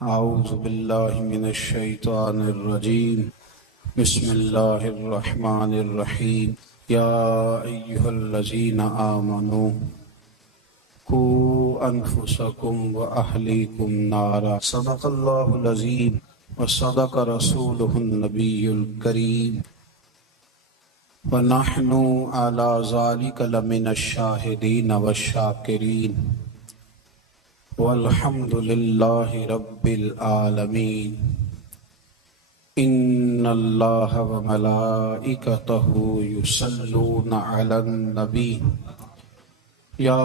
اعوذ باللہ من الشیطان الرجیم بسم اللہ الرحمن الرحیم یا ایہا الذین آمنوا قوا انفسکم واہلیکم نارا صدق اللہ العظیم وصدق رسولہ النبی الکریم ونحن علی ذلک لمن الشاہدین والشاکرین والحمد للہ رب العالمین ان اللہ وملائکتہ یصلون علی النبی یا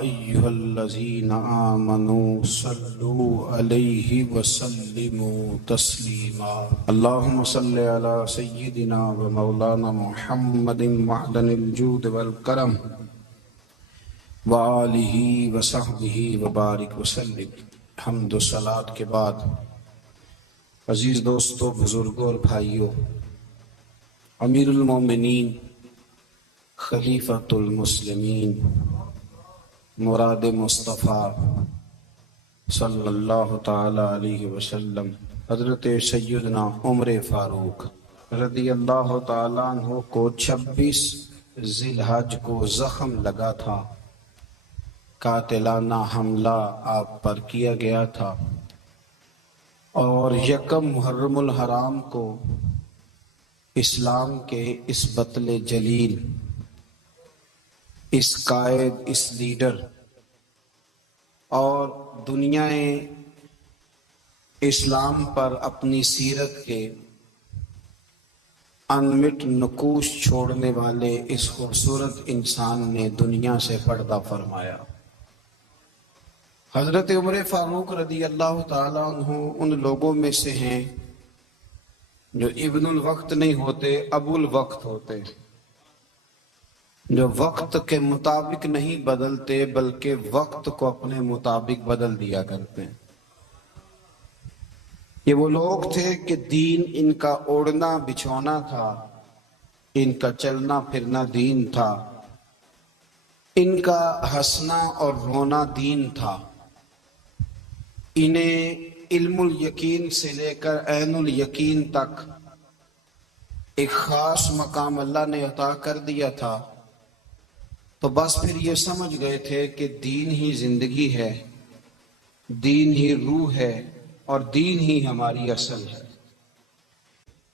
ایہا الذین آمنوا صلوا علیہ وسلموا تسلیما اللہم صلی علی سیدنا و مولانا محمد معدن الجود والکرم وآلہ وصحبہ وبارک وسلم۔ حمد و صلاۃ کے بعد عزیز دوستو، بزرگوں اور بھائیوں، امیر المومنین، خلیفۃ المسلمین، مراد مصطفیٰ صلی اللہ تعالی علیہ وسلم حضرت سیدنا عمر فاروق رضی اللہ تعالیٰ عنہ کو 26 ذی الحج کو زخم لگا تھا، قاتلانہ حملہ آپ پر کیا گیا تھا، اور یکم محرم الحرام کو اسلام کے اس بطل جلیل، اس قائد، اس لیڈر اور دنیا اسلام پر اپنی سیرت کے انمٹ نقوش چھوڑنے والے اس خوبصورت انسان نے دنیا سے پردہ فرمایا۔ حضرت عمر فاروق رضی اللہ تعالیٰ عنہ ان لوگوں میں سے ہیں جو ابن الوقت نہیں ہوتے، ابو الوقت ہوتے، جو وقت کے مطابق نہیں بدلتے بلکہ وقت کو اپنے مطابق بدل دیا کرتے ہیں۔ یہ وہ لوگ تھے کہ دین ان کا اوڑھنا بچھونا تھا، ان کا چلنا پھرنا دین تھا، ان کا ہنسنا اور رونا دین تھا۔ انہیں علم الیقین سے لے کر عین الیقین تک ایک خاص مقام اللہ نے عطا کر دیا تھا، تو بس پھر یہ سمجھ گئے تھے کہ دین ہی زندگی ہے، دین ہی روح ہے، اور دین ہی ہماری اصل ہے۔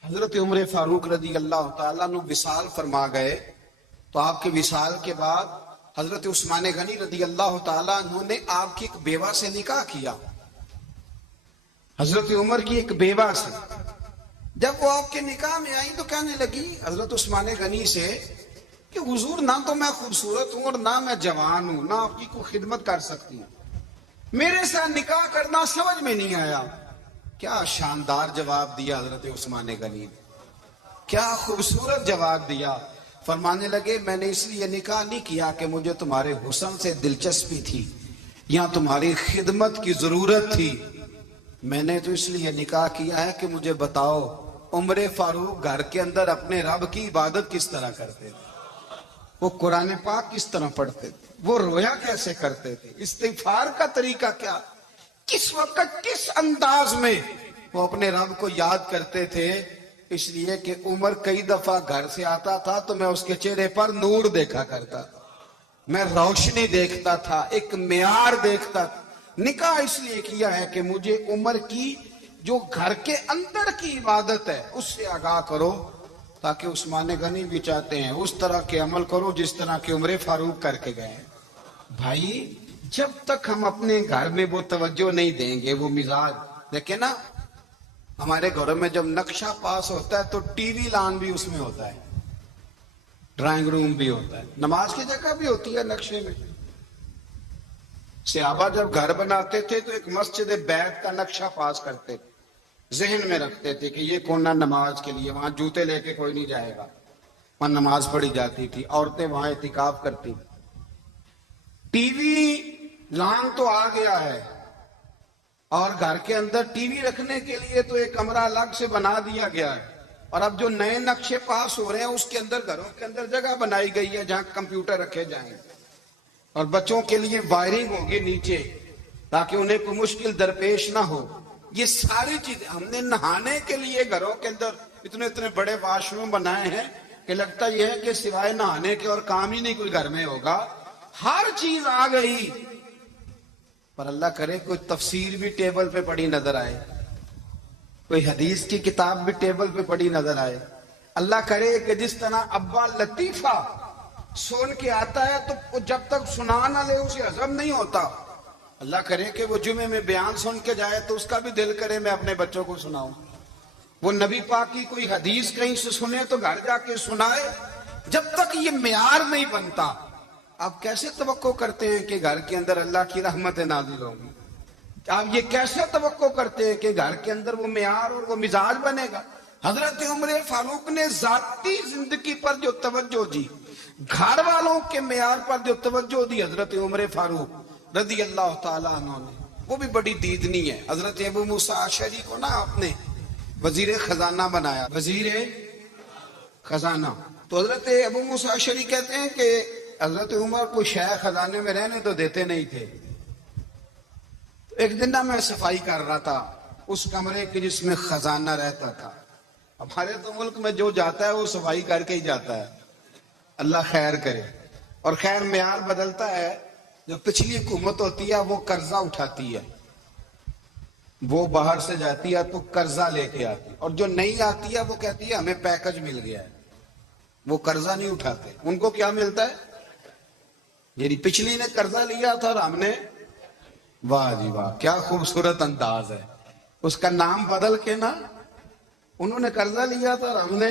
حضرت عمر فاروق رضی اللہ تعالیٰ عنہ وصال فرما گئے، تو آپ کے وصال کے بعد حضرت عثمان غنی رضی اللہ تعالیٰ عنہ نے آپ کی ایک بیوہ سے نکاح کیا، حضرت عمر کی ایک بیوہ سے۔ جب وہ آپ کے نکاح میں آئی تو کہنے لگی حضرت عثمان غنی سے کہ حضور، نہ تو میں خوبصورت ہوں اور نہ میں جوان ہوں، نہ آپ کی کوئی خدمت کر سکتی ہوں، میرے ساتھ نکاح کرنا سمجھ میں نہیں آیا۔ کیا شاندار جواب دیا حضرت عثمان غنی نے، کیا خوبصورت جواب دیا۔ فرمانے لگے میں نے اس لیے نکاح نہیں کیا کہ مجھے تمہارے حسن سے دلچسپی تھی یا تمہاری خدمت کی ضرورت تھی، میں نے تو اس لیے نکاح کیا ہے کہ مجھے بتاؤ عمر فاروق گھر کے اندر اپنے رب کی عبادت کس طرح کرتے تھے، وہ قرآن پاک کس طرح پڑھتے تھے، وہ رویا کیسے کرتے تھے، استغفار کا طریقہ کیا، کس وقت کس انداز میں وہ اپنے رب کو یاد کرتے تھے۔ اس لیے کہ عمر کئی دفعہ گھر سے آتا تھا تو میں اس کے چہرے پر نور دیکھا کرتا تھا، میں روشنی دیکھتا تھا، ایک معیار دیکھتا تھا۔ نکاح اس لیے کیا ہے کہ مجھے عمر کی جو گھر کے اندر کی عبادت ہے اس سے آگاہ کرو، تاکہ عثمان غنی بھی چاہتے ہیں اس طرح کے عمل کرو جس طرح کے عمر فاروق کر کے گئے ہیں۔ بھائی، جب تک ہم اپنے گھر میں وہ توجہ نہیں دیں گے، وہ مزاج دیکھیں نا، ہمارے گھروں میں جب نقشہ پاس ہوتا ہے تو ٹی وی لان بھی اس میں ہوتا ہے، ڈرائنگ روم بھی ہوتا ہے، نماز کی جگہ بھی ہوتی ہے نقشے میں۔ صحابہ جب گھر بناتے تھے تو ایک مسجد بیت کا نقشہ پاس کرتے تھے، ذہن میں رکھتے تھے کہ یہ کونا نماز کے لیے، وہاں جوتے لے کے کوئی نہیں جائے گا، وہاں نماز پڑھی جاتی تھی، عورتیں وہاں اعتکاف کرتی تھی۔ ٹی وی لان تو آ گیا ہے، اور گھر کے اندر ٹی وی رکھنے کے لیے تو ایک کمرہ الگ سے بنا دیا گیا ہے، اور اب جو نئے نقشے پاس ہو رہے ہیں اس کے اندر گھروں کے اندر جگہ بنائی گئی ہے جہاں کمپیوٹر رکھے جائیں، اور بچوں کے لیے وائرنگ ہوگی نیچے، تاکہ انہیں کوئی مشکل درپیش نہ ہو. یہ ساری چیزیں ہم نے نہانے کے لیے گھروں کے اندر اتنے اتنے بڑے واش روم بنائے ہیں کہ لگتا یہ ہے کہ سوائے نہانے کے اور کام ہی نہیں کوئی گھر میں ہوگا. ہر چیز آ گئی، پر اللہ کرے کوئی تفسیر بھی ٹیبل پہ پڑی نظر آئے، کوئی حدیث کی کتاب بھی ٹیبل پہ پڑی نظر آئے. اللہ کرے کہ جس طرح ابا لطیفہ سن کے آتا ہے تو جب تک سنا نہ لے اسے ہضم نہیں ہوتا. اللہ کرے کہ وہ جمعے میں بیان سن کے جائے تو اس کا بھی دل کرے میں اپنے بچوں کو سناؤں. وہ نبی پاک کی کوئی حدیث کہیں سے سنے تو گھر جا کے سنائے. جب تک یہ معیار نہیں بنتا آپ کیسے توقع کرتے ہیں کہ گھر کے اندر اللہ کی رحمتیں نازل ہوں گی؟ آپ یہ کیسے توقع کرتے ہیں کہ گھر کے اندر وہ معیار اور وہ مزاج بنے گا؟ حضرت عمر فاروق نے ذاتی زندگی پر جو توجہ دی، گھر والوں کے معیار پر جو توجہ دی حضرت عمر فاروق رضی اللہ تعالیٰ عنہ نے، وہ بھی بڑی دیدنی ہے. حضرت ابو موسیٰ اشعری کو نا آپ نے وزیر خزانہ بنایا، وزیر خزانہ. تو حضرت ابو موسیٰ اشعری کہتے ہیں کہ حضرت عمر کو شیخ خزانے میں رہنے تو دیتے نہیں تھے. ایک دن میں صفائی کر رہا تھا اس کمرے کی جس میں خزانہ رہتا تھا. ہمارے تو ملک میں جو جاتا ہے وہ صفائی کر کے ہی جاتا ہے، اللہ خیر کرے. اور خیر معیار بدلتا ہے. جو پچھلی حکومت ہوتی ہے وہ قرضہ اٹھاتی ہے، وہ باہر سے جاتی ہے تو قرضہ لے کے آتی، اور جو نہیں آتی ہے وہ کہتی ہے ہمیں پیکج مل گیا ہے. وہ قرضہ نہیں اٹھاتے. ان کو کیا ملتا ہے؟ یعنی پچھلی نے قرضہ لیا تھا اور ہم نے، واہ جی واہ کیا خوبصورت انداز ہے. اس کا نام بدل کے نا، انہوں نے قرضہ لیا تھا اور ہم نے،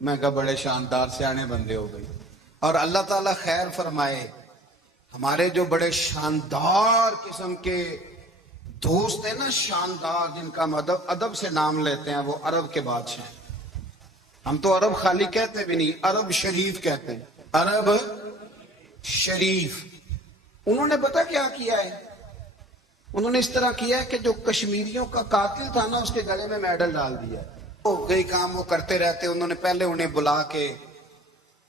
میں کہا بڑے شاندار سیانے بندے ہو گئی. اور اللہ تعالیٰ خیر فرمائے. ہمارے جو بڑے شاندار قسم کے دوست ہیں نا، شاندار، جن کا ادب سے نام لیتے ہیں، وہ عرب کے بادشاہ ہیں. ہم تو عرب خالی کہتے بھی نہیں، عرب شریف کہتے ہیں، عرب شریف. انہوں نے پتہ کیا کیا ہے؟ انہوں نے اس طرح کیا ہے کہ جو کشمیریوں کا قاتل تھا نا اس کے گلے میں میڈل ڈال دیا. کئی کام وہ کرتے رہتے. انہوں نے پہلے انہیں بلا کے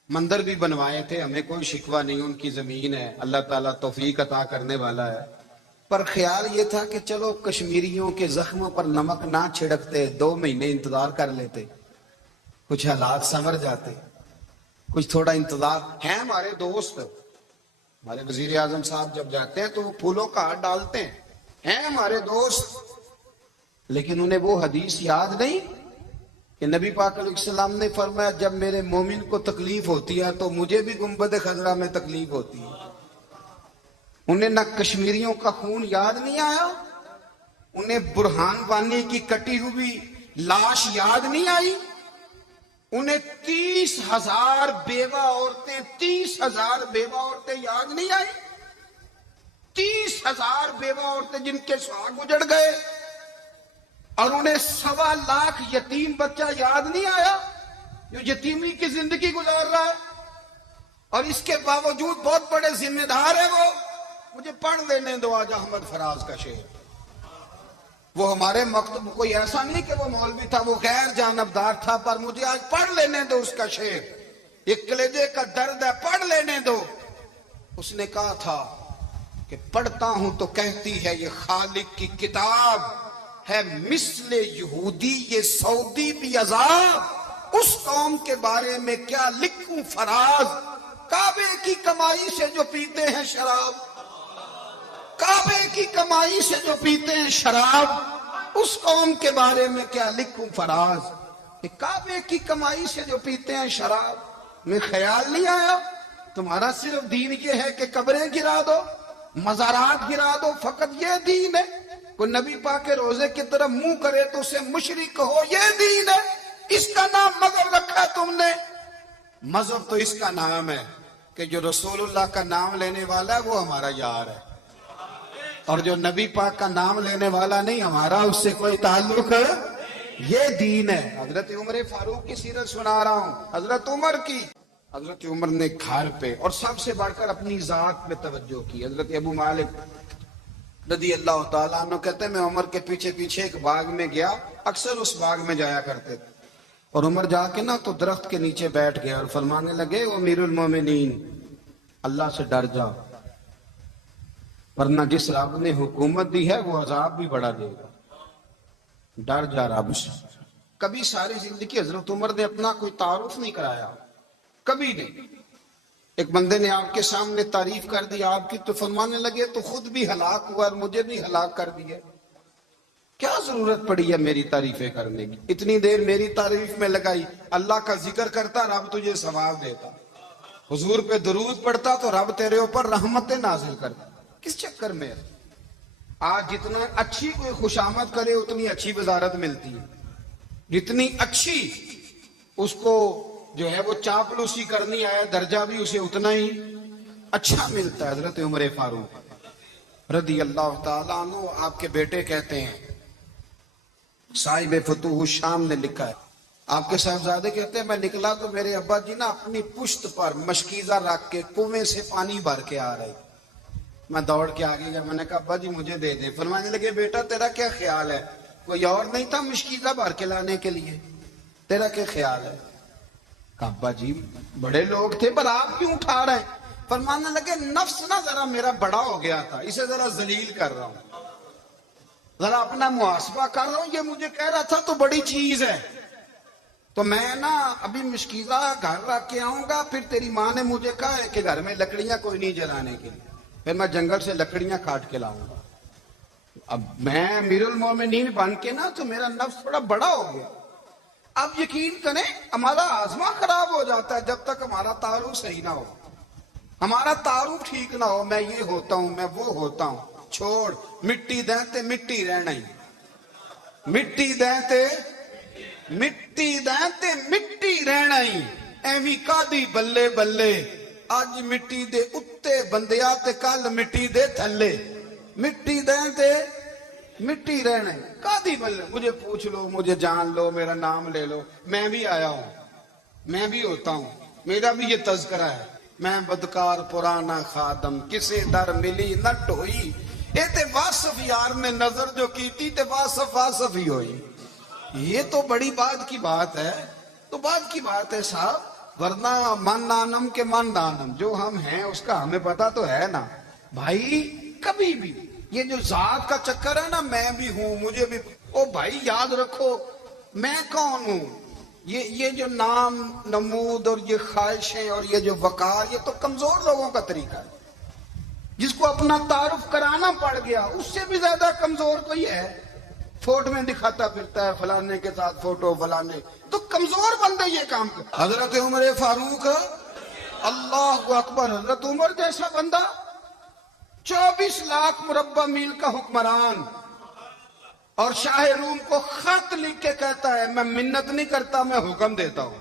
مندر بھی بنوائے تھے. ہمیں کوئی شکوہ نہیں، ان کی زمین ہے، اللہ تعالیٰ توفیق عطا کرنے والا ہے. پر خیال یہ تھا کہ چلو کشمیریوں کے زخموں پر نمک نہ چھڑکتے، 2 مہینے انتظار کر لیتے، کچھ حالات سنور جاتے، کچھ تھوڑا انتظار. ہیں ہمارے دوست، ہمارے وزیر اعظم صاحب جب جاتے ہیں تو وہ پھولوں کا ہاتھ ڈالتے ہیں ہمارے دوست. لیکن انہیں وہ حدیث یاد نہیں کہ نبی پاک علیہ السلام نے فرمایا جب میرے مومن کو تکلیف ہوتی ہے تو مجھے بھی گنبد خضرا میں تکلیف ہوتی ہے. انہیں نہ کشمیریوں کا خون یاد نہیں آیا، انہیں برہان وانی کی کٹی ہوئی لاش یاد نہیں آئی، انہیں 30,000 بیوہ عورتیں 30,000 بیوہ عورتیں یاد نہیں آئی. 30,000 بیوہ عورتیں جن کے سہاگ اجڑ گئے، اور انہیں 1.25 لاکھ یتیم بچہ یاد نہیں آیا جو یتیمی کی زندگی گزار رہا ہے. اور اس کے باوجود بہت بڑے ذمہ دار ہیں وہ. مجھے پڑھ لینے دو آج احمد فراز کا شعر. وہ ہمارے مکتب کوئی ایسا نہیں کہ وہ مولوی تھا، وہ غیر جانبدار تھا، پر مجھے آج پڑھ لینے دو اس کا شعر. ایک کلیجے کا درد ہے، پڑھ لینے دو. اس نے کہا تھا کہ پڑھتا ہوں تو کہتی ہے یہ خالق کی کتاب ہے، مثل یہودی یہ سعودی بھی عذاب، اس قوم کے بارے میں کیا لکھوں فراز، کعبے کی کمائی سے جو پیتے ہیں شراب، کعبے کی کمائی سے جو پیتے ہیں شراب، اس قوم کے بارے میں کیا لکھوں فراز. کہ کعبے کی کمائی سے جو پیتے ہیں شراب. میں خیال نہیں آیا تمہارا صرف دین یہ ہے کہ قبریں گرا دو، مزارات گرا دو، فقط یہ دین ہے؟ کوئی نبی پاک کے روزے کی طرف منہ کرے تو اسے مشرک کہو، یہ دین ہے؟ اس کا نام مذہب رکھا تم نے. مذہب تو اس کا نام ہے کہ جو رسول اللہ کا نام لینے والا ہے وہ ہمارا یار ہے، اور جو نبی پاک کا نام لینے والا نہیں، ہمارا اس سے کوئی تعلق ہے. یہ دین ہے. حضرت عمر فاروق کی سیرت سنا رہا ہوں، حضرت عمر کی. حضرت عمر نے گھر پہ اور سب سے بڑھ کر اپنی ذات پہ توجہ کی. حضرت ابو مالک رضی اللہ تعالیٰ عنہ کہتے ہیں میں عمر کے پیچھے پیچھے ایک باغ میں گیا، اکثر اس باغ میں جایا کرتے تھے. اور عمر جا کے نا تو درخت کے نیچے بیٹھ گیا اور فرمانے لگے امیر المومنین اللہ سے ڈر جا، ورنہ جس رب نے حکومت دی ہے وہ عذاب بھی بڑا دے گا. ڈر جا رب سے. کبھی ساری زندگی حضرت عمر نے اپنا کوئی تعارف نہیں کرایا, کبھی نہیں. ایک بندے نے آپ کے سامنے تعریف کر دی آپ کی تو فرمانے لگے تو خود بھی ہلاک ہوا اور مجھے بھی ہلاک کر دیا. کیا ضرورت پڑی ہے میری تعریفیں کرنے کی؟ اتنی دیر میری تعریف میں لگائی, اللہ کا ذکر کرتا رب تجھے ثواب دیتا, حضور پہ درود پڑتا تو رب تیرے اوپر رحمتیں نازل کرتا. کس چکر میں؟ آج جتنا اچھی کوئی خوشامد کرے اتنی اچھی وزارت ملتی ہے, جتنی اچھی اس کو جو ہے وہ چاپلوسی کرنی آیا درجہ بھی اسے اتنا ہی اچھا ملتا ہے. حضرت عمر فاروق رضی اللہ تعالیٰ عنہ آپ کے بیٹے کہتے ہیں, صاحب فتوح الشام نے لکھا ہے, آپ کے صاحبزادے کہتے ہیں میں نکلا تو میرے ابا جی نا اپنی پشت پر مشکیزہ رکھ کے کنویں سے پانی بھر کے آ رہے. میں دوڑ کے آگے گیا, میں نے کہا ابا جی مجھے دے دیں. فرمانے لگے بیٹا تیرا کیا خیال ہے, کوئی اور نہیں تھا مشکیزہ بھر کے لانے کے لیے, تیرا کیا خیال ہے؟ کہا ابا جی بڑے لوگ تھے پر آپ کیوں اٹھا رہے ہیں؟ فرمانے لگے نفس نا ذرا میرا بڑا ہو گیا تھا, اسے ذرا ذلیل کر رہا ہوں, ذرا اپنا محاسبہ کر رہا ہوں. یہ مجھے کہہ رہا تھا تو بڑی چیز ہے, تو میں نا ابھی مشکیزہ گھر رکھ کے آؤں گا, پھر تیری ماں نے مجھے کہا ہے کہ گھر میں لکڑیاں کوئی نہیں جلانے کے لیے, پھر میں جنگل سے لکڑیاں کاٹ کے لاؤں گا. اب میں امیر المومنین بن کے نا تو میرا نفس تھوڑا بڑا ہو گیا. اب یقین کریں ہمارا آزما خراب ہو جاتا ہے جب تک ہمارا تعارف صحیح نہ ہو, ہمارا تعارف ٹھیک نہ ہو. میں یہ ہوتا ہوں, میں وہ ہوتا ہوں, چھوڑ مٹی دہتے مٹی رہنا ہی, مٹی دہتے مٹی دہتے مٹی رہنا ہی. ایویں کادی بلے بلے اج مٹی دے اتے بندیا تے کل مٹی دے تھلے, مٹی دہتے مٹی رہنا ہی. کادی بلے مجھے پوچھ لو, مجھے جان لو, میرا نام لے لو, میں بھی آیا ہوں, میں بھی ہوتا ہوں, میرا بھی یہ تذکرہ ہے. میں بدکار پرانا خادم کسے در ملی نہ ٹوئی, اے تے واصف یار نے نظر جو کیتی تے واصف واصف ہی ہوئی. یہ تو بڑی بات کی بات ہے, تو بات کی بات ہے صاحب, ورنہ من نانم کے من دانم, جو ہم ہیں اس کا ہمیں پتا تو ہے نا بھائی. کبھی بھی یہ جو ذات کا چکر ہے نا, میں بھی ہوں مجھے بھی, او بھائی یاد رکھو میں کون ہوں. یہ جو نام نمود اور یہ خواہشیں اور یہ جو وقار, یہ تو کمزور لوگوں کا طریقہ ہے. جس کو اپنا تعارف کرانا پڑ گیا اس سے بھی زیادہ کمزور کوئی ہے. فوٹو میں دکھاتا پھرتا ہے فلانے کے ساتھ فوٹو فلانے, تو کمزور بندے یہ کام کر. حضرت عمر فاروق اللہ اکبر, حضرت عمر جیسا بندہ 24 لاکھ مربع میل کا حکمران, اور شاہ روم کو خط لکھ کے کہتا ہے میں منت نہیں کرتا میں حکم دیتا ہوں.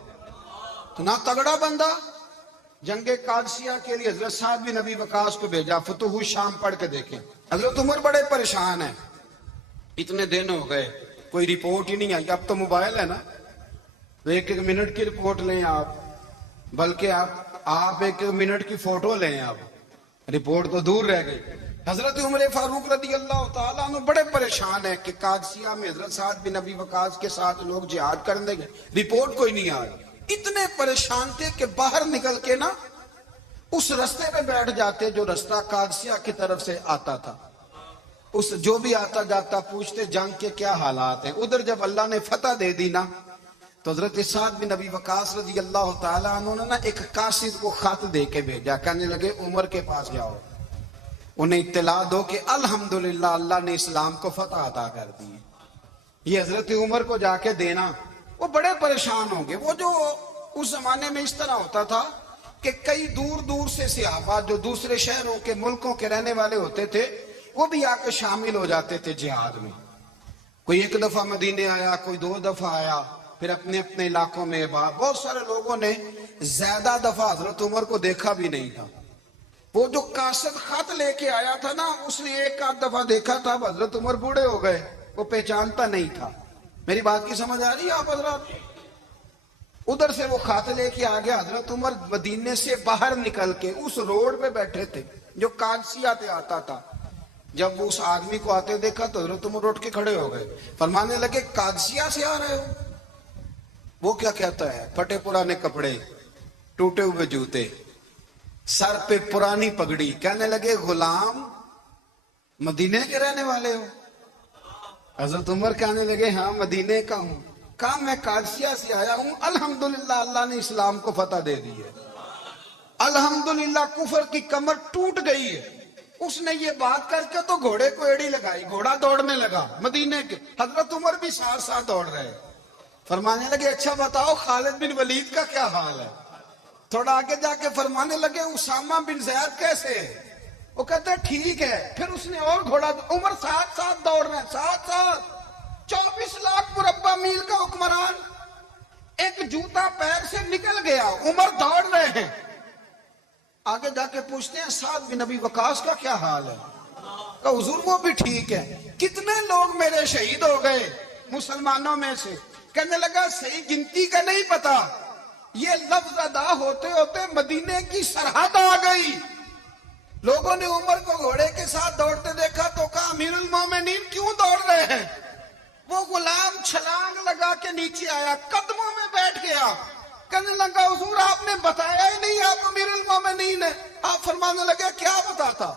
اتنا تگڑا بندہ. جنگ قادسیہ کے لیے حضرت سعد بن ابی وقاص کو بھیجا, فتوح الشام پڑھ کے دیکھیں. حضرت عمر بڑے پریشان ہیں, اتنے دن ہو گئے کوئی رپورٹ ہی نہیں آئی. اب تو موبائل ہے نا, تو ایک ایک منٹ کی رپورٹ لیں آپ, بلکہ آپ ایک منٹ کی فوٹو لیں, آپ رپورٹ تو دور رہ گئی. حضرت عمر فاروق رضی اللہ تعالیٰ عنہ بڑے پریشان ہیں کہ قادسیہ میں حضرت سعد بن ابی وقاص کے ساتھ لوگ جہاد کرنے گئے, رپورٹ کوئی نہیں آئی. اتنے پریشان تھے کہ باہر نکل کے نا اس رستے پہ بیٹھ جاتے جو رستہ قادسیہ کی طرف سے آتا تھا. اس جو بھی آتا جاتا پوچھتے جنگ کے کیا حالات ہیں. ادھر جب اللہ نے فتح دے دی نا, تو حضرت سعد بن ابی وقاص رضی اللہ تعالیٰ عنہ نے نا ایک قاصد کو خط دے کے بھیجا, کہنے لگے عمر کے پاس جاؤ, انہیں اطلاع دو کہ الحمدللہ اللہ نے اسلام کو فتح عطا کر دی. یہ حضرت عمر کو جا کے دینا. وہ بڑے پریشان ہوں گے. وہ جو اس زمانے میں اس طرح ہوتا تھا کہ کئی دور دور سے صحابہ جو دوسرے شہروں کے ملکوں کے رہنے والے ہوتے تھے وہ بھی آ کے شامل ہو جاتے تھے جہاد میں. کوئی ایک دفعہ مدینے آیا, کوئی 2 دفعہ آیا, پھر اپنے اپنے علاقوں میں. بہت سارے لوگوں نے زیادہ دفعہ حضرت عمر کو دیکھا بھی نہیں تھا. وہ جو قاصد خط لے کے آیا تھا نا, اس نے ایک آدھ دفعہ دیکھا تھا. حضرت عمر بوڑھے ہو گئے, وہ پہچانتا نہیں تھا. میری بات کی سمجھ آ رہی ہے آپ حضرات؟ ادھر سے وہ خط لے کے آ گیا. حضرت عمر مدینے سے باہر نکل کے اس روڈ پہ بیٹھے تھے جو قادسیہ سے آتا تھا. جب وہ اس آدمی کو آتے دیکھا تو حضرت عمر اٹھ کے کھڑے ہو گئے, فرمانے لگے قادسیہ سے آ رہے ہو؟ وہ کیا کہتا ہے, پھٹے پرانے کپڑے, ٹوٹے ہوئے جوتے, سر پہ پرانی پگڑی. کہنے لگے غلام مدینے کے رہنے والے ہو؟ حضرت عمر کہنے لگے ہاں مدینے کا ہوں. کہا میں قادسیہ سے آیا ہوں. الحمدللہ اللہ نے اسلام کو فتح دے دی ہے. الحمدللہ کفر کی کمر ٹوٹ گئی ہے. اس نے یہ بات کر کے تو گھوڑے کو ایڑی لگائی, گھوڑا دوڑنے لگا مدینے کے. حضرت عمر بھی ساتھ ساتھ دوڑ رہے. فرمانے لگے اچھا بتاؤ خالد بن ولید کا کیا حال ہے؟ تھوڑا آگے جا کے فرمانے لگے اسامہ بن زید کیسے ہے؟ وہ کہتے ہیں ٹھیک ہے. پھر اس نے اور گھوڑا, عمر ساتھ ساتھ دوڑ رہے ہیں, ساتھ ساتھ. 24 لاکھ مربع میل کا حکمران, ایک جوتا پیر سے نکل گیا, عمر دوڑ رہے ہیں. آگے جا کے پوچھتے ہیں سعد بن ابی وقاص کا کیا حال ہے؟ کہا حضور وہ بھی ٹھیک ہے. کتنے لوگ میرے شہید ہو گئے مسلمانوں میں سے؟ کہنے لگا صحیح گنتی کا نہیں پتا, یہ لفظ ادا ہوتے ہوتے مدینے کی سرحد آ گئی. لوگوں نے عمر کو گھوڑے کے ساتھ دوڑتے دیکھا تو کہا امیر المومنین کیوں دوڑ رہے ہیں؟ وہ غلام چھلانگ لگا کے نیچے آیا, قدموں میں بیٹھ گیا. کہنے لگا حضور آپ نے بتایا ہی نہیں آپ امیر المومنین ہیں. آپ فرمانے لگے کیا بتاتا,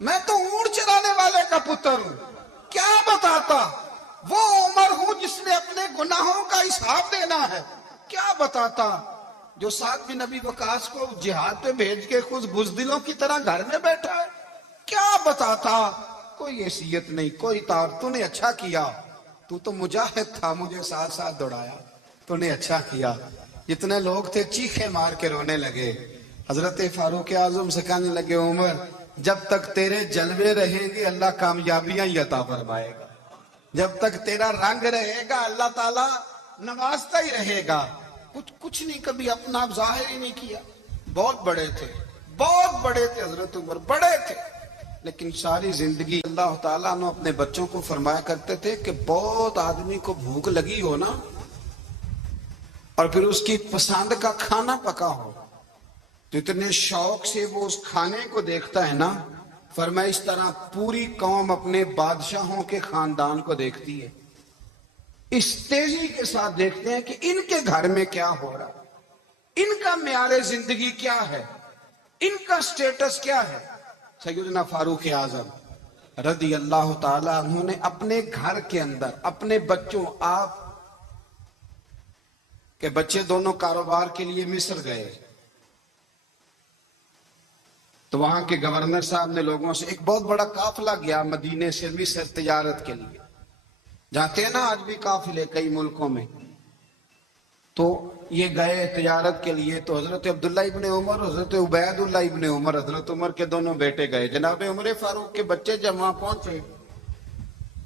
میں تو اونٹ چرانے والے کا پتر ہوں, کیا بتاتا؟ وہ عمر ہوں جس نے اپنے گناہوں کا حساب دینا ہے, کیا بتاتا؟ جو سعد بن ابی وقاص کو جہاد پہ بھیج کے خود بزدلوں کی طرح گھر میں بیٹھا ہے, کیا بتاتا؟ کوئی حیثیت نہیں, کوئی تار. تو نے اچھا کیا, تو مجاہد تھا, مجھے ساتھ ساتھ دوڑایا, تو نے اچھا کیا. جتنے لوگ تھے چیخے مار کے رونے لگے. حضرت فاروق اعظم سے کہنے لگے عمر جب تک تیرے جلوے رہیں گے اللہ کامیابیاں عطا فرمائے گا, جب تک تیرا رنگ رہے گا اللہ تعالیٰ نوازتا ہی رہے گا. کچھ نہیں, کبھی اپنا ظاہر ہی نہیں کیا. بہت بڑے تھے, بہت بڑے تھے حضرت عمر, بڑے تھے. لیکن ساری زندگی اللہ تعالیٰ نے اپنے بچوں کو فرمایا کرتے تھے کہ بہت آدمی کو بھوک لگی ہو نا, اور پھر اس کی پسند کا کھانا پکا ہو تو اتنے شوق سے وہ اس کھانے کو دیکھتا ہے نا, فرمایا اس طرح پوری قوم اپنے بادشاہوں کے خاندان کو دیکھتی ہے. اس تیزی کے ساتھ دیکھتے ہیں کہ ان کے گھر میں کیا ہو رہا, ان کا معیار زندگی کیا ہے, ان کا سٹیٹس کیا ہے. سیدنا فاروق اعظم رضی اللہ تعالیٰ عنہ نے اپنے گھر کے اندر اپنے بچوں, آپ کے بچے دونوں کاروبار کے لیے مصر گئے تو وہاں کے گورنر صاحب نے لوگوں سے, ایک بہت بڑا قافلہ گیا مدینے سے مصر تجارت کے لیے, جاتے ہیں نا آج بھی قافلے کئی ملکوں میں, تو یہ گئے تجارت کے لیے. تو حضرت عبداللہ ابن عمر, حضرت عبید اللہ ابن عمر, حضرت عمر کے دونوں بیٹے گئے. جناب عمر فاروق کے بچے جب وہاں پہنچے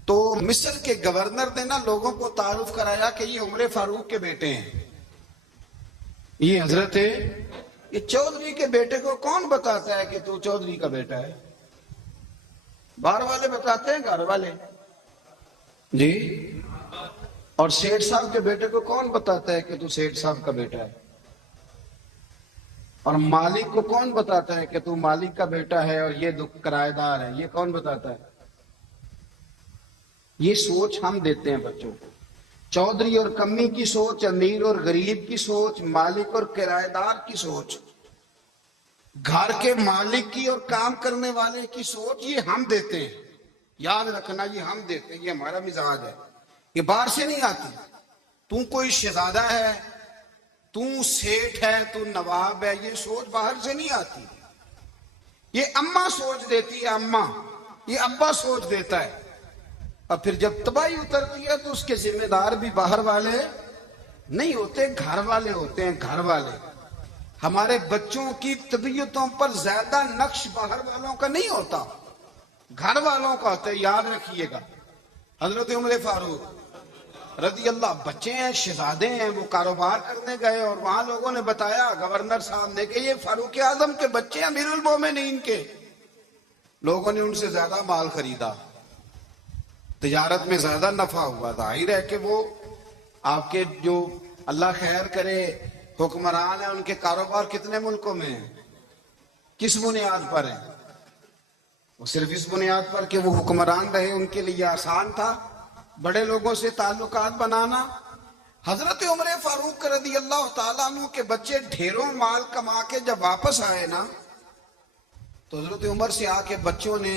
تو مصر کے گورنر نے نا لوگوں کو تعارف کرایا کہ یہ عمر فاروق کے بیٹے ہیں. یہ حضرت, یہ چودھری کے بیٹے کو کون بتاتا ہے کہ تو چودھری کا بیٹا ہے؟ باہر والے بتاتے ہیں, گھر والے جی. اور سیٹھ صاحب کے بیٹے کو کون بتاتا ہے کہ تو سیٹھ صاحب کا بیٹا ہے؟ اور مالک کو کون بتاتا ہے کہ تو مالک کا بیٹا ہے اور یہ کرایہ دار ہے؟ یہ کون بتاتا ہے؟ یہ سوچ ہم دیتے ہیں بچوں کو. چودھری اور کمی کی سوچ, امیر اور غریب کی سوچ, مالک اور کرایہ دار کی سوچ, گھر کے مالک کی اور کام کرنے والے کی سوچ, یہ ہم دیتے ہیں. یاد رکھنا, یہ ہم دیتے ہیں, یہ ہمارا مزاج ہے, یہ باہر سے نہیں آتی. تو کوئی شہزادہ ہے, تو سیٹھ ہے, تو نواب ہے, یہ سوچ باہر سے نہیں آتی. یہ اماں سوچ دیتی ہے, اماں, یہ ابا سوچ دیتا ہے. اور پھر جب تباہی اترتی ہے تو اس کے ذمہ دار بھی باہر والے نہیں ہوتے, گھر والے ہوتے ہیں, گھر والے. ہمارے بچوں کی طبیعتوں پر زیادہ نقش باہر والوں کا نہیں ہوتا, گھر والوں کا ہوتا ہے. یاد رکھیے گا. حضرت عمر فاروق رضی اللہ, بچے ہیں, شہزادے ہیں, وہ کاروبار کرنے گئے اور وہاں لوگوں نے بتایا گورنر صاحب نے کہ یہ فاروق اعظم کے بچے ہیں, امیر المومنین کے. لوگوں نے ان سے زیادہ مال خریدا, تجارت میں زیادہ نفع ہوا. ظاہر ہے کہ وہ آپ کے جو اللہ خیر کرے حکمران ہیں, ان کے کاروبار کتنے ملکوں میں ہیں, کس بنیاد پر ہیں؟ وہ صرف اس بنیاد پر کہ وہ حکمران رہے, ان کے لیے آسان تھا بڑے لوگوں سے تعلقات بنانا. حضرت عمر فاروق رضی اللہ تعالیٰ عنہ کے بچے ڈھیروں مال کما کے جب واپس آئے نا, تو حضرت عمر سے آ کے بچوں نے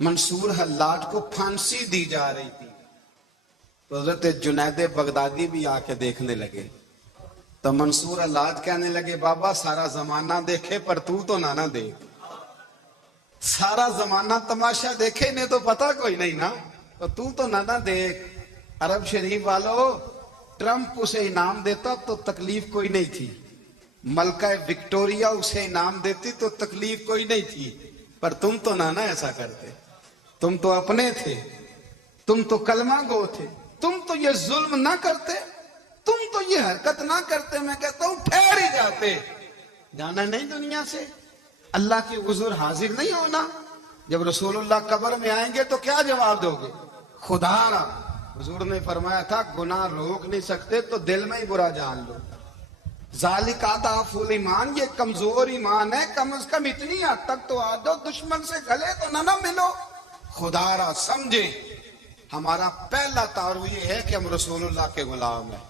منصور حلاج کو پھانسی دی جا رہی تھی تو حضرت جنید بغدادی بھی آ کے دیکھنے لگے تو منصور حلاج کہنے لگے بابا سارا زمانہ دیکھے پر تو نہ دیکھ، سارا زمانہ تماشا دیکھے انہیں تو پتا کوئی نہیں نا، تو نہ دیکھ۔ عرب شریف والو ٹرمپ اسے انعام دیتا تو تکلیف کوئی نہیں تھی، ملکہ وکٹوریا اسے انعام دیتی تو تکلیف کوئی نہیں تھی، پر تم تو نہ ایسا کرتے، تم تو اپنے تھے، تم تو کلمہ گو تھے، تم تو یہ ظلم نہ کرتے، تم تو یہ حرکت نہ کرتے، میں کہتا ہوں ٹھہر ہی جاتے، جانا نہیں دنیا سے، اللہ کے حضور حاضر نہیں ہونا۔ جب رسول اللہ قبر میں آئیں گے تو کیا جواب دو گے؟ خدا را، حضور نے فرمایا تھا گناہ روک نہیں سکتے تو دل میں ہی برا جان لو، ذالک اضعف الایمان، یہ کمزور ایمان ہے، کم از کم اتنی حد تک تو آ جاؤ، دشمن سے گلے تو نہ ملو۔ خدا را سمجھیں، ہمارا پہلا تعارف یہ ہے کہ ہم رسول اللہ کے غلام ہیں۔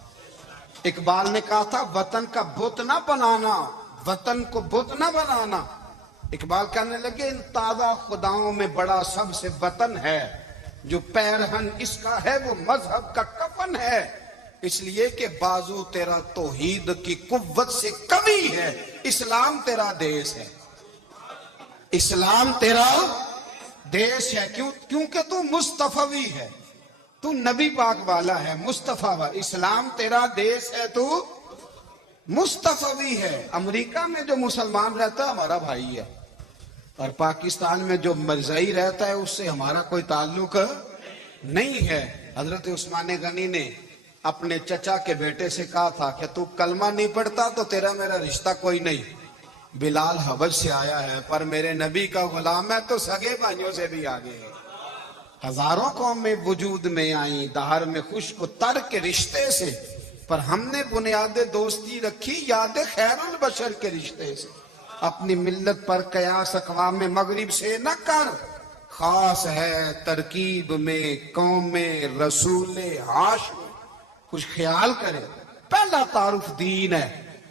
اقبال نے کہا تھا وطن کا بت نہ بنانا، وطن کو بت نہ بنانا۔ اقبال کہنے لگے ان تازہ خداؤں میں بڑا سب سے وطن ہے، جو پیرہن اس کا ہے وہ مذہب کا کفن ہے، اس لیے کہ بازو تیرا توحید کی قوت سے قوی ہے، اسلام تیرا دیس ہے، اسلام تیرا دیس ہے، کیونکہ تو مصطفی ہے، تو نبی پاک والا ہے، مصطفیٰ والا، اسلام تیرا دیس ہے، تو مصطفی ہے۔ امریکہ میں جو مسلمان رہتا ہے ہمارا بھائی ہے، اور پاکستان میں جو مرزائی رہتا ہے اس سے ہمارا کوئی تعلق نہیں ہے۔ حضرت عثمان غنی نے اپنے چچا کے بیٹے سے کہا تھا کہ تو کلمہ نہیں پڑھتا تو تیرا میرا رشتہ کوئی نہیں، بلال حبش سے آیا ہے پر میرے نبی کا غلام ہے تو سگے بھائیوں سے بھی آگے ہے۔ ہزاروں قومیں وجود میں آئیں دہر میں خشک و تر کے رشتے سے، پر ہم نے بنیاد دوستی رکھی یاد خیر البشر کے رشتے سے۔ اپنی ملت پر قیاس اقوام مغرب سے نہ کر، خاص ہے ترکیب میں قوم رسول ہاشم، کچھ خیال کرے۔ پہلا تعارف دین ہے،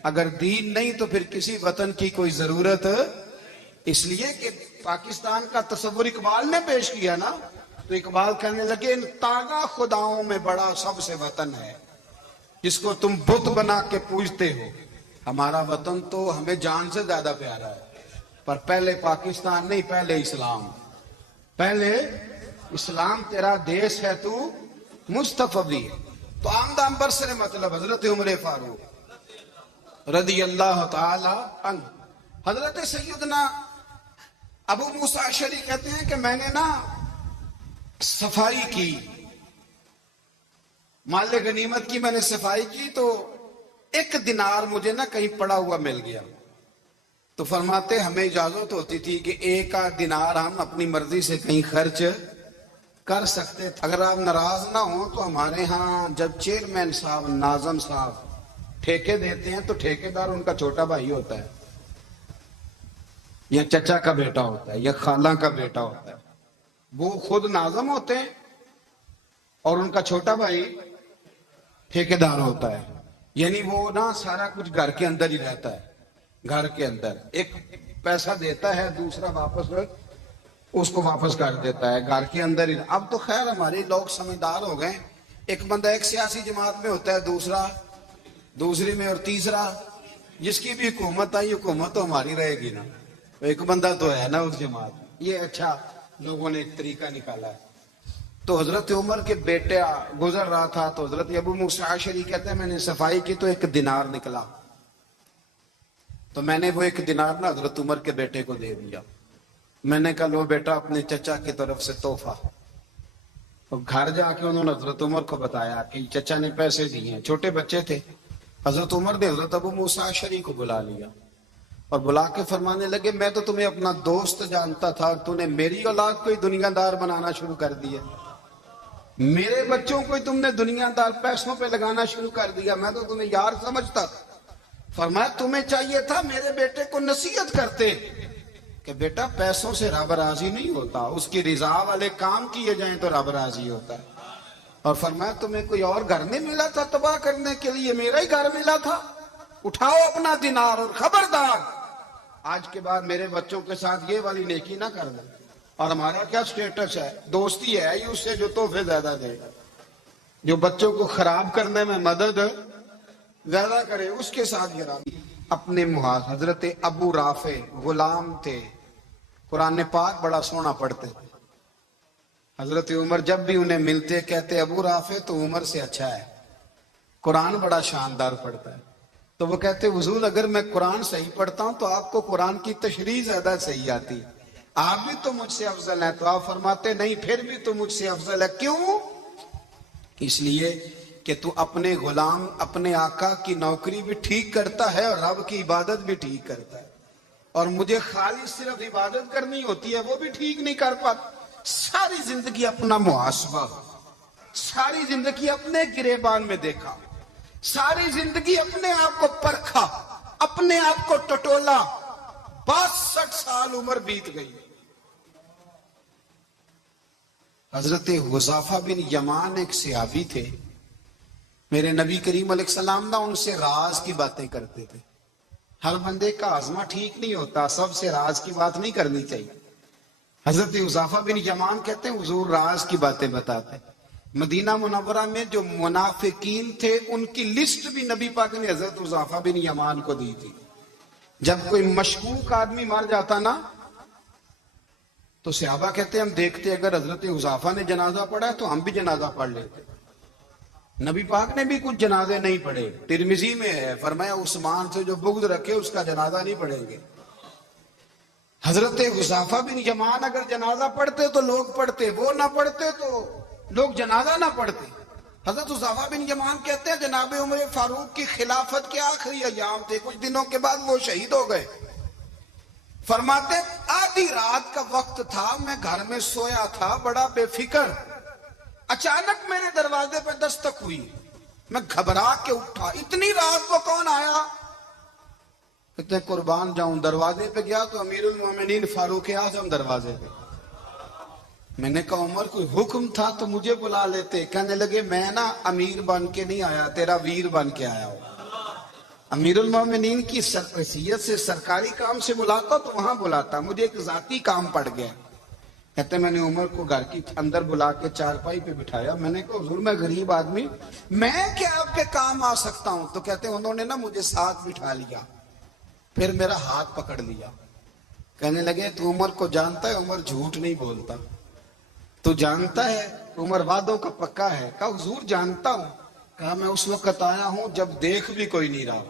اگر دین نہیں تو پھر کسی وطن کی کوئی ضرورت، اس لیے کہ پاکستان کا تصور اقبال نے پیش کیا نا، تو اقبال کہنے لگے ان تازہ خداؤں میں بڑا سب سے وطن ہے، جس کو تم بت بنا کے پوجتے ہو، ہمارا وطن تو ہمیں جان سے زیادہ پیارا ہے، پر پہلے پاکستان نہیں، پہلے اسلام، پہلے اسلام تیرا دیس ہے، تو مصطفی ہے۔ تو آمدان برسر مطلب حضرت عمر فاروق رضی اللہ تعالی عنہ، حضرت سیدنا ابو موسیٰ اشعری کہتے ہیں کہ میں نے نا صفائی کی، مال غنیمت کی میں نے صفائی کی تو ایک دینار مجھے نا کہیں پڑا ہوا مل گیا، تو فرماتے ہمیں اجازت ہوتی تھی کہ ایک دینار ہم اپنی مرضی سے کہیں خرچ کر سکتے تھے، اگر آپ ناراض نہ ہوں تو ہمارے ہاں جب چیئرمین صاحب ناظم صاحب ٹھیکے دیتے ہیں تو ٹھیکیدار ان کا چھوٹا بھائی ہوتا ہے یا چچا کا بیٹا ہوتا ہے یا خالہ کا بیٹا ہوتا ہے، وہ خود ناظم ہوتے ہیں اور ان کا چھوٹا بھائی ٹھیکیدار ہوتا ہے، یعنی وہ نا سارا کچھ گھر کے اندر ہی رہتا ہے، گھر کے اندر ایک پیسہ دیتا ہے دوسرا واپس اس کو واپس کر دیتا ہے، گھر کے اندر ہی۔ اب تو خیر ہمارے لوگ سمجھدار ہو گئے، ایک بندہ ایک سیاسی جماعت میں ہوتا ہے، دوسرا دوسری میں، اور تیسرا جس کی بھی حکومت آئی حکومت تو ہماری رہے گی نا، ایک بندہ تو ہے نا اس جماعت میں۔ یہ اچھا لوگوں نے ایک طریقہ نکالا ہے۔ تو حضرت عمر کے بیٹے گزر رہا تھا تو حضرت ابو موسیٰ اشعری کہتے ہیں میں نے صفائی کی تو ایک دینار نکلا، تو میں نے وہ ایک دینار نا حضرت عمر کے بیٹے کو دے دیا، میں نے کہا لو بیٹا اپنے چچا کی طرف سے تحفہ، اور گھر جا کے انہوں نے حضرت عمر کو بتایا کہ چچا نے پیسے دیے ہیں، چھوٹے بچے تھے، حضرت عمر نے حضرت ابو موسیٰ اشعری کو بلا لیا اور بلا کے فرمانے لگے میں تو تمہیں اپنا دوست جانتا تھا اور تو نے میری اولاد کو ہی دنیا دار بنانا شروع کر دیا، میرے بچوں کو ہی تم نے دنیا دار پیسوں پہ لگانا شروع کر دیا، میں تو تمہیں یار سمجھتا تھا۔ فرمایا تمہیں چاہیے تھا میرے بیٹے کو نصیحت کرتے کہ بیٹا پیسوں سے رب راضی نہیں ہوتا، اس کی رضا والے کام کیے جائیں تو رب راضی ہوتا ہے۔ اور فرمایا تمہیں کوئی اور گھر نہیں ملا تھا تباہ کرنے کے لیے، میرا ہی گھر ملا تھا، اٹھاؤ اپنا دینار اور خبردار آج کے بعد میرے بچوں کے ساتھ یہ والی نیکی نہ کر دیں۔ اور ہمارا کیا سٹیٹس ہے؟ دوستی ہے ہی اس سے جو تحفے زیادہ دے، جو بچوں کو خراب کرنے میں مدد زیادہ کرے اس کے ساتھ گرامی۔ اپنے محاذ حضرت ابو رافع غلام تھے، قرآن پاک بڑا سونا پڑھتے تھے۔ حضرت عمر جب بھی انہیں ملتے کہتے ابو رافع تو عمر سے اچھا ہے، قرآن بڑا شاندار پڑھتا ہے۔ تو وہ کہتے حضور اگر میں قرآن صحیح پڑھتا ہوں تو آپ کو قرآن کی تشریح زیادہ صحیح آتی، آپ بھی تو مجھ سے افضل ہیں۔ تو آپ فرماتے نہیں پھر بھی تو مجھ سے افضل ہے۔ کیوں؟ اس لیے کہ تو اپنے غلام اپنے آقا کی نوکری بھی ٹھیک کرتا ہے اور رب کی عبادت بھی ٹھیک کرتا ہے، اور مجھے خالی صرف عبادت کرنی ہوتی ہے وہ بھی ٹھیک نہیں کر پاتا۔ ساری زندگی اپنا محاسبہ، ساری زندگی اپنے گریبان میں دیکھا، ساری زندگی اپنے آپ کو پرکھا، اپنے آپ کو ٹٹولا، 62 سال عمر بیت گئی۔ حضرت حذیفہ بن یمان ایک صحابی تھے، میرے نبی کریم علیہ السلام نہ ان سے راز کی باتیں کرتے تھے۔ ہر بندے کا آزما ٹھیک نہیں ہوتا، سب سے راز کی بات نہیں کرنی چاہیے۔ حضرت حذیفہ بن یمان کہتے ہیں حضور راز کی باتیں بتاتے۔ مدینہ منورہ میں جو منافقین تھے ان کی لسٹ بھی نبی پاک نے حضرت حذیفہ بن یمان کو دی تھی۔ جب کوئی مشکوک آدمی مر جاتا نا تو صحابہ کہتے ہیں ہم دیکھتے اگر حضرت حذیفہ نے جنازہ پڑھا ہے تو ہم بھی جنازہ پڑھ لیتے۔ نبی پاک نے بھی کچھ جنازے نہیں پڑھے، ترمذی میں ہے، فرمایا عثمان سے جو بغض رکھے اس کا جنازہ نہیں پڑھیں گے۔ حضرت حذیفہ بن یمان اگر جنازہ پڑھتے تو لوگ پڑھتے، وہ نہ پڑھتے تو لوگ جنازہ نہ پڑھتے۔ حضرت حذیفہ بن یمان کہتے ہیں جناب عمر فاروق کی خلافت کے آخری ایام تھے، کچھ دنوں کے بعد وہ شہید ہو گئے۔ فرماتے آدھی رات کا وقت تھا، میں گھر میں سویا تھا بڑا بے فکر، اچانک میرے دروازے پر دستک ہوئی، میں گھبرا کے اٹھا، اتنی رات کو کون آیا؟ کہتے ہیں قربان جاؤں، دروازے پہ گیا تو امیر المومنین فاروق اعظم دروازے پہ۔ میں نے کہا عمر کوئی حکم تھا تو مجھے بلا لیتے۔ کہنے لگے میں نا امیر بن کے نہیں آیا، تیرا ویر بن کے آیا ہوں۔ امیر المومنین کی حیثیت سے سرکاری کام سے بلاتا تو وہاں بلاتا، مجھے ایک ذاتی کام پڑ گیا۔ کہتے میں نے عمر کو گھر کی اندر بلا کے چارپائی پہ بٹھایا، میں نے کہا حضور میں غریب آدمی، میں کیا آپ کے کام آ سکتا ہوں؟ تو کہتے انہوں نے نا مجھے ساتھ بٹھا لیا، پھر میرا ہاتھ پکڑ لیا، کہنے لگے تو عمر کو جانتا ہے؟ عمر جھوٹ نہیں بولتا، تو جانتا ہے عمر وعدوں کا پکا ہے؟ کہا حضور جانتا ہوں۔ کہا میں اس وقت آیا ہوں جب دیکھ بھی کوئی نہیں رہا۔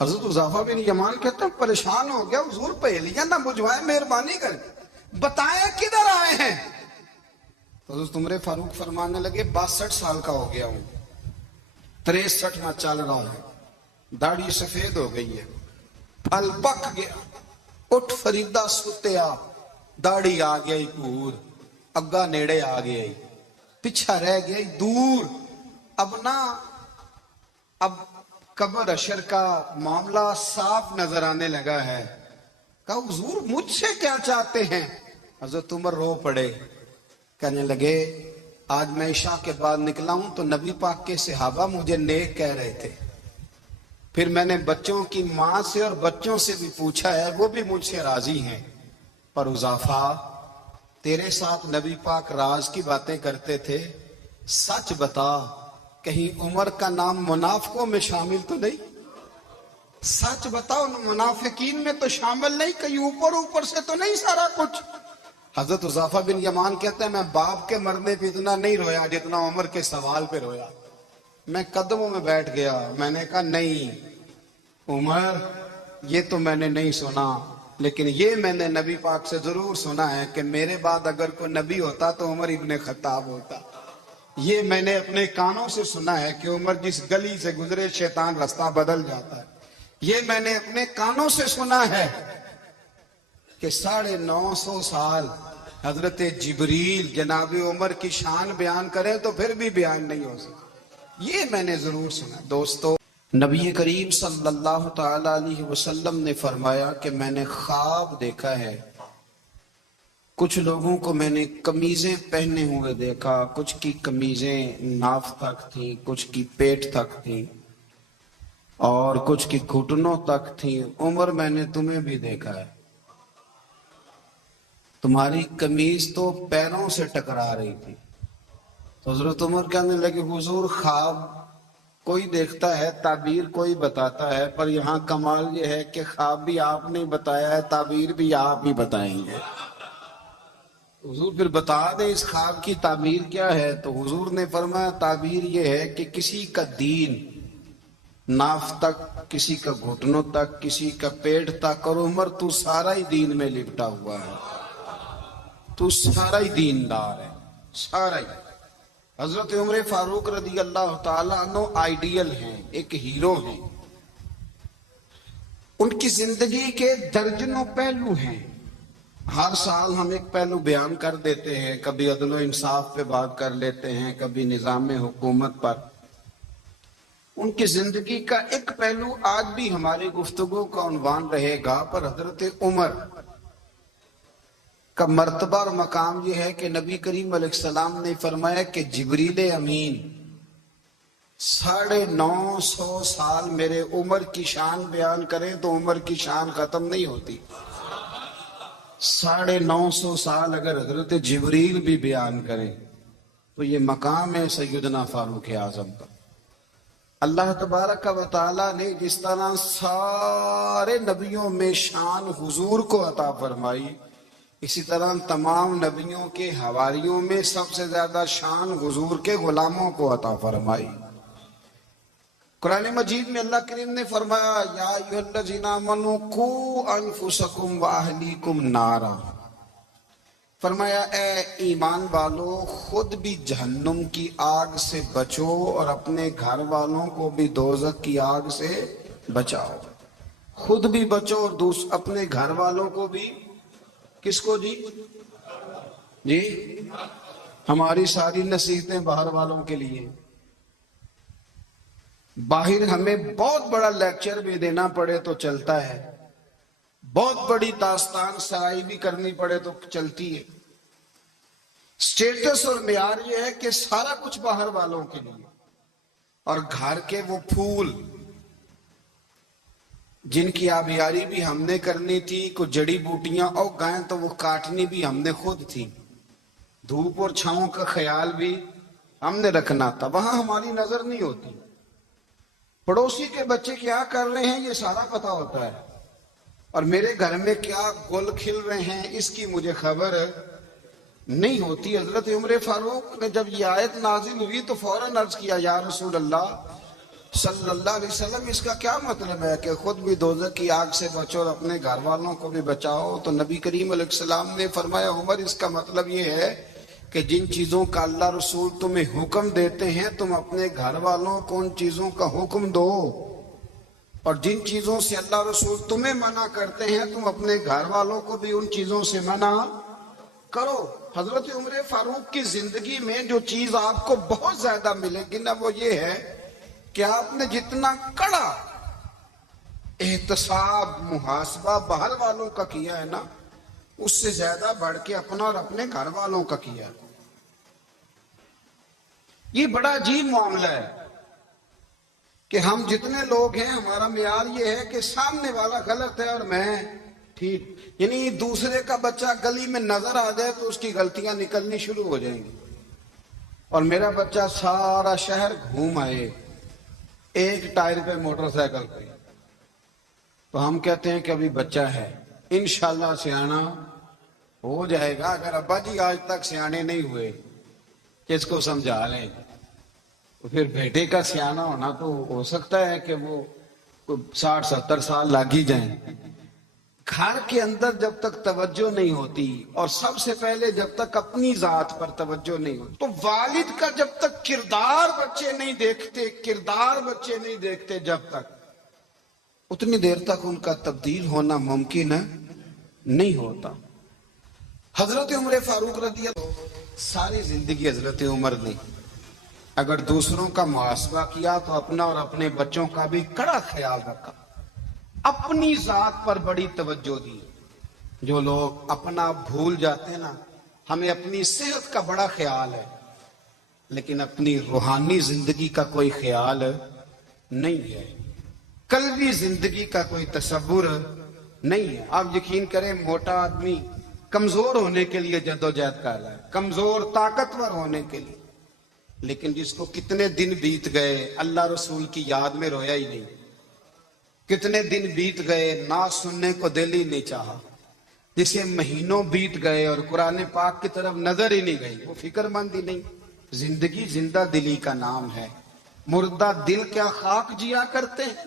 حضرت حذیفہ بن یمان کہتے ہیں پریشان ہو گیا، حضور پہلیاں نہ بجھوائے، مہربانی کریں بتائیں کدھر آئے ہیں؟ تو حضرت عمر فاروق فرمانے لگے 62 سال کا ہو گیا ہوں، 63 میں چل رہا ہوں، داڑھی سفید ہو گئی ہے، پھل پک گیا، اٹھ فریدہ ستیا، داڑھی آ گئی پور، اگا نیڑے آ گئی، پیچھا رہ گئی دور، اب قبر اشر کا معاملہ صاف نظر آنے لگا ہے۔ کہا حضور مجھ سے کیا چاہتے ہیں؟ حضرت عمر رو پڑے، کہنے لگے آج میں عشاء کے بعد نکلا ہوں تو نبی پاک کے صحابہ مجھے نیک کہہ رہے تھے، پھر میں نے بچوں کی ماں سے اور بچوں سے بھی پوچھا ہے، وہ بھی مجھ سے راضی ہیں، پر حذیفہ تیرے ساتھ نبی پاک راز کی باتیں کرتے تھے، سچ بتا کہیں عمر کا نام منافقوں میں شامل تو نہیں؟ سچ بتاؤ منافقین میں تو شامل نہیں، کہیں اوپر سے تو نہیں سارا کچھ؟ حضرت حذیفہ بن یمان کہتے ہیں میں باپ کے مرنے پہ اتنا نہیں رویا جتنا عمر کے سوال پہ رویا۔ میں قدموں میں بیٹھ گیا، میں نے کہا نہیں عمر یہ تو میں نے نہیں سنا، لیکن یہ میں نے نبی پاک سے ضرور سنا ہے کہ میرے بعد اگر کوئی نبی ہوتا تو عمر ابن خطاب ہوتا۔ یہ میں نے اپنے کانوں سے سنا ہے کہ عمر جس گلی سے گزرے شیطان رستہ بدل جاتا ہے۔ یہ میں نے اپنے کانوں سے سنا ہے کہ 950 سال حضرت جبریل جناب عمر کی شان بیان کریں تو پھر بھی بیان نہیں ہو سکتا، یہ میں نے ضرور سنا۔ دوستو نبی کریم صلی اللہ تعالی علیہ وسلم نے فرمایا کہ میں نے خواب دیکھا ہے، کچھ لوگوں کو میں نے قمیضیں پہنے ہوئے دیکھا، کچھ کی قمیضیں ناف تک تھیں، کچھ کی پیٹ تک تھیں اور کچھ کی گھٹنوں تک تھیں۔ عمر میں نے تمہیں بھی دیکھا ہے۔ تمہاری قمیض تو پیروں سے ٹکرا رہی تھی. تو حضرت عمر کہنے لگے حضور خواب کوئی دیکھتا ہے، تعبیر کوئی بتاتا ہے، پر یہاں کمال یہ ہے کہ خواب بھی آپ نے بتایا ہے، تعبیر بھی آپ ہی بتائیں گے. حضور پھر بتا دیں اس خواب کی تعبیر کیا ہے. تو حضور نے فرمایا تعبیر یہ ہے کہ کسی کا دین ناف تک، کسی کا گھٹنوں تک، کسی کا پیٹ تک، اور عمر تو سارا ہی دین میں لپٹا ہوا ہے، تو سارا ہی دیندار ہے، سارا ہی. حضرت عمر فاروق رضی اللہ تعالیٰ عنہ آئیڈیل ہیں، ایک ہیرو ہیں. ان کی زندگی کے درجنوں پہلو ہیں. ہر سال ہم ایک پہلو بیان کر دیتے ہیں، کبھی عدل و انصاف پہ بات کر لیتے ہیں، کبھی نظام حکومت پر. ان کی زندگی کا ایک پہلو آج بھی ہماری گفتگو کا عنوان رہے گا. پر حضرت عمر کا مرتبہ اور مقام یہ ہے کہ نبی کریم علیہ السلام نے فرمایا کہ جبریل امین 950 سال میرے عمر کی شان بیان کریں تو عمر کی شان ختم نہیں ہوتی. 950 سال اگر حضرت جبریل بھی بیان کریں تو یہ مقام ہے سیدنا فاروق اعظم کا. اللہ تبارک و تعالیٰ نے جس طرح سارے نبیوں میں شان حضور کو عطا فرمائی، اسی طرح تمام نبیوں کے حواریوں میں سب سے زیادہ شان حضور کے غلاموں کو عطا فرمائی. قرآن مجید میں اللہ کریم نے فرمایا یا ایھا الذین آمنوا قوا انفسکم واہلیکم نارا. فرمایا اے ایمان والو خود بھی جہنم کی آگ سے بچو اور اپنے گھر والوں کو بھی دوزخ کی آگ سے بچاؤ. خود بھی بچو اور اپنے گھر والوں کو بھی. کس کو جی؟ جی ہماری ساری نصیحتیں باہر والوں کے لیے. باہر ہمیں بہت بڑا لیکچر بھی دینا پڑے تو چلتا ہے، بہت بڑی داستان سرائی بھی کرنی پڑے تو چلتی ہے. سٹیٹس اور معیار یہ ہے کہ سارا کچھ باہر والوں کے لیے، اور گھر کے وہ پھول جن کی آبیاری بھی ہم نے کرنی تھی، کچھ جڑی بوٹیاں اور گائیں تو وہ کاٹنی بھی ہم نے خود تھی، دھوپ اور چھاؤں کا خیال بھی ہم نے رکھنا تھا، وہاں ہماری نظر نہیں ہوتی. پڑوسی کے بچے کیا کر رہے ہیں یہ سارا پتہ ہوتا ہے، اور میرے گھر میں کیا گل کھل رہے ہیں اس کی مجھے خبر نہیں ہوتی. حضرت عمر فاروق نے جب یہ آیت نازل ہوئی تو فوراً عرض کیا یا رسول اللہ صلی اللہ علیہ وسلم اس کا کیا مطلب ہے کہ خود بھی دوزخ کی آگ سے بچو اور اپنے گھر والوں کو بھی بچاؤ. تو نبی کریم علیہ السلام نے فرمایا عمر اس کا مطلب یہ ہے کہ جن چیزوں کا اللہ رسول تمہیں حکم دیتے ہیں تم اپنے گھر والوں کو ان چیزوں کا حکم دو، اور جن چیزوں سے اللہ رسول تمہیں منع کرتے ہیں تم اپنے گھر والوں کو بھی ان چیزوں سے منع کرو. حضرت عمر فاروق کی زندگی میں جو چیز آپ کو بہت زیادہ ملے گی نا وہ یہ ہے کہ آپ نے جتنا کڑا احتساب محاسبہ باہر والوں کا کیا ہے نا اس سے زیادہ بڑھ کے اپنا اور اپنے گھر والوں کا کیا. یہ بڑا عجیب معاملہ ہے کہ ہم جتنے لوگ ہیں ہمارا معیار یہ ہے کہ سامنے والا غلط ہے اور میں ٹھیک. یعنی دوسرے کا بچہ گلی میں نظر آ جائے تو اس کی غلطیاں نکلنی شروع ہو جائیں گی، اور میرا بچہ سارا شہر گھوم آئے ایک ٹائر پہ موٹر سائیکل پہ تو ہم کہتے ہیں کہ ابھی بچہ ہے، انشاءاللہ سیانا ہو جائے گا. اگر ابا جی آج تک سیانے نہیں ہوئے کس کو سمجھا لیں، تو پھر بیٹے کا سیانا ہونا تو ہو سکتا ہے کہ وہ 60-70 سال لگ ہی جائیں. گھر کے اندر جب تک توجہ نہیں ہوتی اور سب سے پہلے جب تک اپنی ذات پر توجہ نہیں ہوتی تو والد کا جب تک کردار بچے نہیں دیکھتے جب تک اتنی دیر تک ان کا تبدیل ہونا ممکن نہیں ہوتا. حضرت عمر فاروق رضی اللہ ساری زندگی حضرت عمر نے اگر دوسروں کا محاسبہ کیا تو اپنا اور اپنے بچوں کا بھی کڑا خیال رکھا، اپنی ذات پر بڑی توجہ دی. جو لوگ اپنا بھول جاتے ہیں نا، ہمیں اپنی صحت کا بڑا خیال ہے لیکن اپنی روحانی زندگی کا کوئی خیال نہیں ہے، قلبی زندگی کا کوئی تصور نہیں ہے. آپ یقین کریں موٹا آدمی کمزور ہونے کے لیے جدوجہد کر رہا ہے، کمزور طاقتور ہونے کے لیے، لیکن جس کو کتنے دن بیت گئے اللہ رسول کی یاد میں رویا ہی نہیں، کتنے دن بیت گئے نعت سننے کو دل ہی نہیں چاہا، جسے مہینوں بیت گئے اور قرآن پاک کی طرف نظر ہی نہیں گئی، وہ فکر مند ہی نہیں۔ زندگی زندہ دلی کا نام ہے، مردہ دل کیا خاک جیا کرتے ہیں۔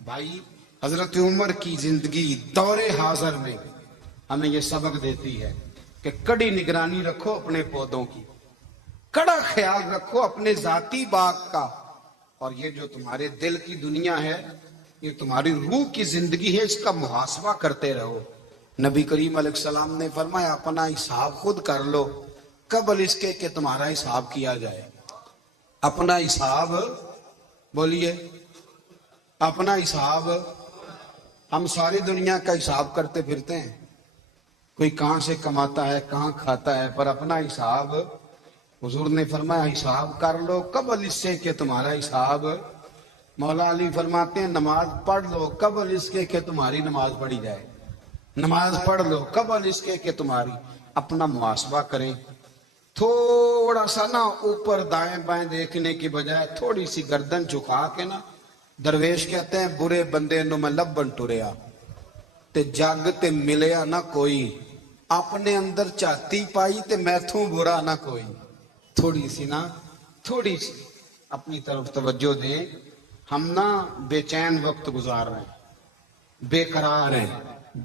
بھائی حضرت عمر کی زندگی دور حاضر میں ہمیں یہ سبق دیتی ہے کہ کڑی نگرانی رکھو اپنے پودوں کی، کڑا خیال رکھو اپنے ذاتی باغ کا، اور یہ جو تمہارے دل کی دنیا ہے، یہ تمہاری روح کی زندگی ہے، اس کا محاسبہ کرتے رہو۔ نبی کریم علیہ السلام نے فرمایا اپنا حساب خود کر لو قبل اس کے کہ تمہارا حساب کیا جائے۔ اپنا حساب بولیے، اپنا حساب۔ ہم ساری دنیا کا حساب کرتے پھرتے ہیں، کوئی کہاں سے کماتا ہے کہاں کھاتا ہے، پر اپنا حساب حضور نے فرمایا حساب کر لو قبل اس سے کہ تمہارا حساب۔ مولا علی فرماتے ہیں نماز پڑھ لو قبل اس کے کہ تمہاری نماز پڑھی جائے، نماز پڑھ لو قبل اس کے کہ تمہاری۔ اپنا محاسبہ کریں، تھوڑا سا نا اوپر دائیں بائیں دیکھنے کی بجائے تھوڑی سی گردن جھکا کے نا، درویش کہتے ہیں برے بندے نو میں لبن ٹریا تے جگ تے ملیا نہ کوئی، اپنے اندر چاہتی پائی تے میتھوں برا نہ کوئی۔ تھوڑی سی نا، تھوڑی سی اپنی طرف توجہ دیں۔ ہم نا بے چین وقت گزار رہے ہیں، بے قرار ہیں،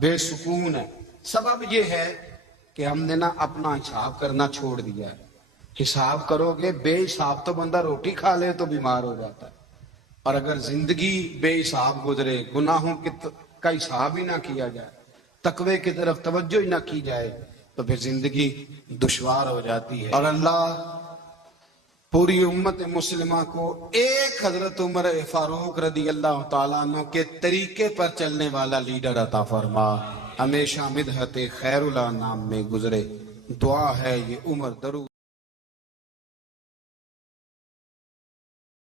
بے سکون ہیں۔ سبب یہ ہے کہ ہم نے نا اپنا حساب کرنا چھوڑ دیا ہے۔ حساب کرو گے، بے حساب تو بندہ روٹی کھا لے تو بیمار ہو جاتا ہے، اور اگر زندگی بے حساب گزرے، گناہوں کا حساب ہی نہ کیا جائے، تقوی کی طرف توجہ ہی نہ کی جائے، تو پھر زندگی دشوار ہو جاتی ہے۔ اور اللہ پوری امت مسلمہ کو ایک حضرت عمر فاروق رضی اللہ تعالیٰ عنہ کے طریقے پر چلنے والا لیڈر عطا فرما، ہمیشہ مدحت خیر الانام میں گزرے۔ دعا ہے یہ عمر درود